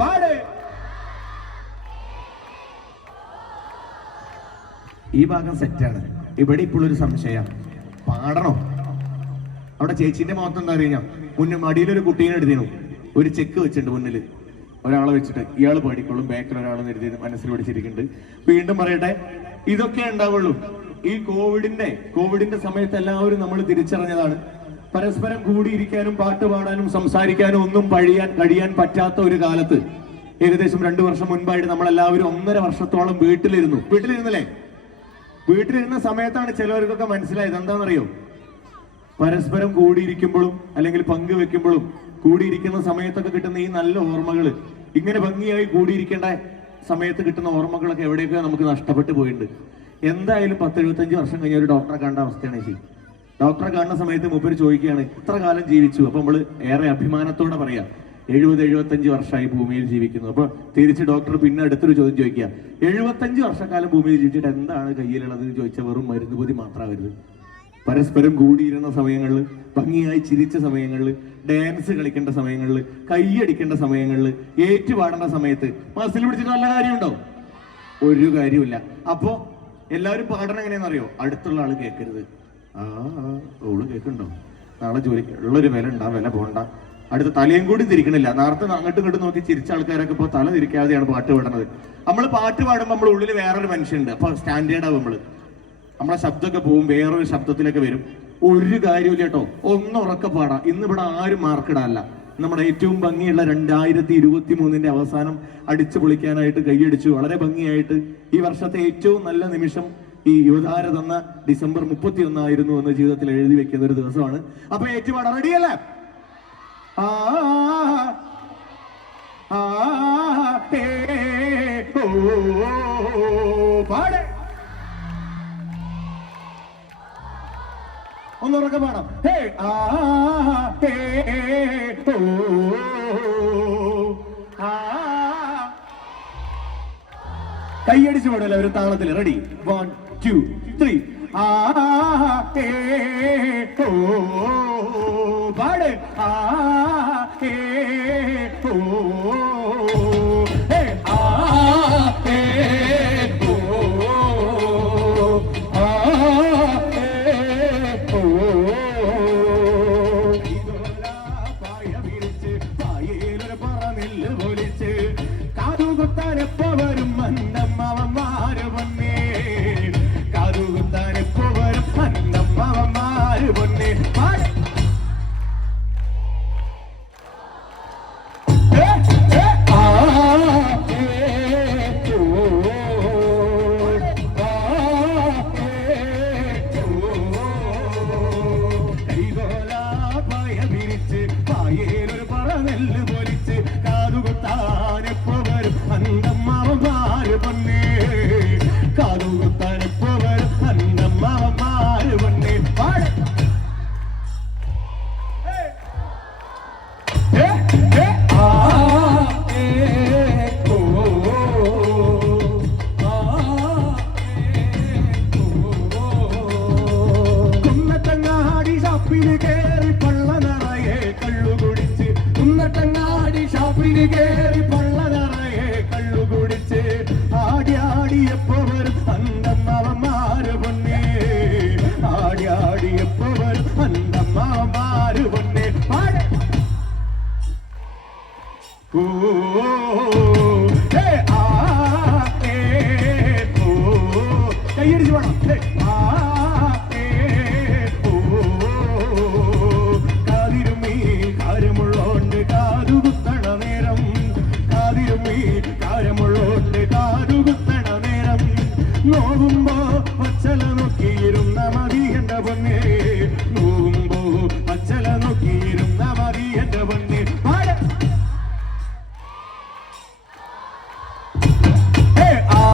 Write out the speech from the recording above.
പാട്. ഈ ഭാഗം സെറ്റാണ് ഇവിടെ ഇപ്പോഴൊരു സംശയം. പാടണോ? അവിടെ ചേച്ചിന്റെ മുഖത്ത് എന്താ അറിയാം മുന്നേ മടിയിലൊരു കുട്ടീനെ എടുത്തിനു ഒരു ചെക്ക് വെച്ചിട്ടുണ്ട് മുന്നിൽ. ഒരാളെ വെച്ചിട്ട്. ഇയാൾ പാടിക്കോളും ബാക്കിൽ ഒരാളെന്ന് എഴുതി മനസ്സിൽ പിടിച്ചിരിക്കുന്നുണ്ട്. വീണ്ടും പറയട്ടെ. ഇതൊക്കെ ഉണ്ടാവുള്ളൂ. ഈ കോവിഡിന്റെ കോവിഡിന്റെ സമയത്ത് എല്ലാവരും നമ്മൾ തിരിച്ചറിഞ്ഞതാണ്. പരസ്പരം കൂടിയിരിക്കാനും പാട്ട് പാടാനും സംസാരിക്കാനും ഒന്നും കഴിയാൻ കഴിയാൻ പറ്റാത്ത ഒരു കാലത്ത് ഏകദേശം രണ്ടു വർഷം മുൻപായിട്ട് നമ്മളെല്ലാവരും ഒന്നര വർഷത്തോളം വീട്ടിലിരുന്നു. വീട്ടിലിരുന്നല്ലേ? വീട്ടിലിരുന്ന സമയത്താണ് ചിലവർക്കൊക്കെ മനസ്സിലായത്. എന്താണെന്നറിയോ? പരസ്പരം കൂടിയിരിക്കുമ്പോഴും അല്ലെങ്കിൽ പങ്കുവെക്കുമ്പോഴും കൂടിയിരിക്കുന്ന സമയത്തൊക്കെ കിട്ടുന്ന ഈ നല്ല ഓർമ്മകൾ ഇങ്ങനെ ഭംഗിയായി കൂടിയിരിക്കേണ്ട സമയത്ത് കിട്ടുന്ന ഓർമ്മകളൊക്കെ എവിടെയൊക്കെ നമുക്ക് നഷ്ടപ്പെട്ടു പോയിട്ടുണ്ട്. എന്തായാലും പത്ത് എഴുപത്തഞ്ച് വർഷം കഴിഞ്ഞ ഒരു ഡോക്ടറെ കണ്ട അവസ്ഥയാണ് ശരി. ഡോക്ടറെ കാണുന്ന സമയത്ത് മൂപ്പര് ചോദിക്കുകയാണ് ഇത്ര കാലം ജീവിച്ചു. അപ്പൊ നമ്മൾ ഏറെ അഭിമാനത്തോടെ പറയാം എഴുപത് എഴുപത്തഞ്ച് വർഷമായി ഭൂമിയിൽ ജീവിക്കുന്നു. അപ്പൊ തിരിച്ച് ഡോക്ടർ പിന്നെ അടുത്തൊരു ചോദ്യം ചോദിക്കുക എഴുപത്തഞ്ച് വർഷക്കാലം ഭൂമിയിൽ ജീവിച്ചിട്ട് എന്താണ് കയ്യിലുള്ളത് എന്ന് ചോദിച്ചാൽ വെറും മരുന്ന് പൊതി മാത്രമാവരുത് പരസ്പരം കൂടിയിരുന്ന സമയങ്ങളിൽ ഭംഗിയായി ചിരിച്ച സമയങ്ങളിൽ ഡാൻസ് കളിക്കേണ്ട സമയങ്ങളിൽ കൈയടിക്കേണ്ട സമയങ്ങളിൽ ഏറ്റുപാടേണ്ട സമയത്ത് മനസ്സിൽ പിടിച്ചിട്ട് നല്ല കാര്യമുണ്ടോ? ഒരു കാര്യമില്ല അപ്പോ എല്ലാവരും പാടണം എങ്ങനെയാണെന്നറിയോ? അടുത്തുള്ള ആൾ കേൾക്കരുത് ആ ഓൾ കേൾക്കുന്നുണ്ടോ നാളെ ജോലിക്ക് ഉള്ളൊരു വില ഉണ്ടാ വില പോണ്ട. അടുത്ത തലയും കൂടി തിരിക്കണില്ല. നേരത്തെ അങ്ങോട്ടും ഇങ്ങോട്ടും നോക്കി ചിരിച്ച ആൾക്കാരൊക്കെ ഇപ്പോൾ തല തിരിക്കാതെയാണ് പാട്ട് പാടുന്നത്. നമ്മൾ പാട്ട് പാടുമ്പോൾ നമ്മുടെ ഉള്ളിൽ വേറൊരു മനുഷ്യനുണ്ട്. അപ്പൊ സ്റ്റാൻഡേർഡ് ആവും നമ്മൾ. നമ്മളെ ശബ്ദമൊക്കെ പോവും വേറൊരു ശബ്ദത്തിലൊക്കെ വരും. ഒരു കാര്യമില്ല കേട്ടോ. ഒന്നുറക്കെ പാടാം. ഇന്ന് ഇവിടെ ആരും മാർക്കിടാനല്ല നമ്മുടെ ഏറ്റവും ഭംഗിയുള്ള രണ്ടായിരത്തി ഇരുപത്തി മൂന്നിന്റെ അവസാനം അടിച്ചു പൊളിക്കാനായിട്ട് കൈയടിച്ചു. വളരെ ഭംഗിയായിട്ട് ഈ വർഷത്തെ ഏറ്റവും നല്ല നിമിഷം ഈ യുവധാര തന്ന ഡിസംബർ മുപ്പത്തി ഒന്നായിരുന്നു എന്ന് ജീവിതത്തിൽ എഴുതി വെക്കുന്ന ഒരു ദിവസമാണ്. അപ്പൊ ഏറ്റുപാട്. റെഡിയല്ലേ പാടേ. ഒന്നുറക്കെ പാടാം. ഹേ ആ ഹേ ഓ കൈയടിച്ച് പാടല്ല? ഒരു താളത്തിൽ റെഡി വൺ ടു ത്രീ ആ ഹേ ഓ കുന്നത്തങ്ങാടി കേറി പള്ള നിറയെ കള്ളു കുടിച്ച് ആടി ആടിയപ്പോ വരും അന്തമ്മവന്മാര് പൊന്നേ. ആടി ആടിയപ്പോ വരും അന്തമ്മവന്മാര് പൊന്നേ ഓ ഹേ ആ ഏ ഓ കൈയടിച്ച് വേണം.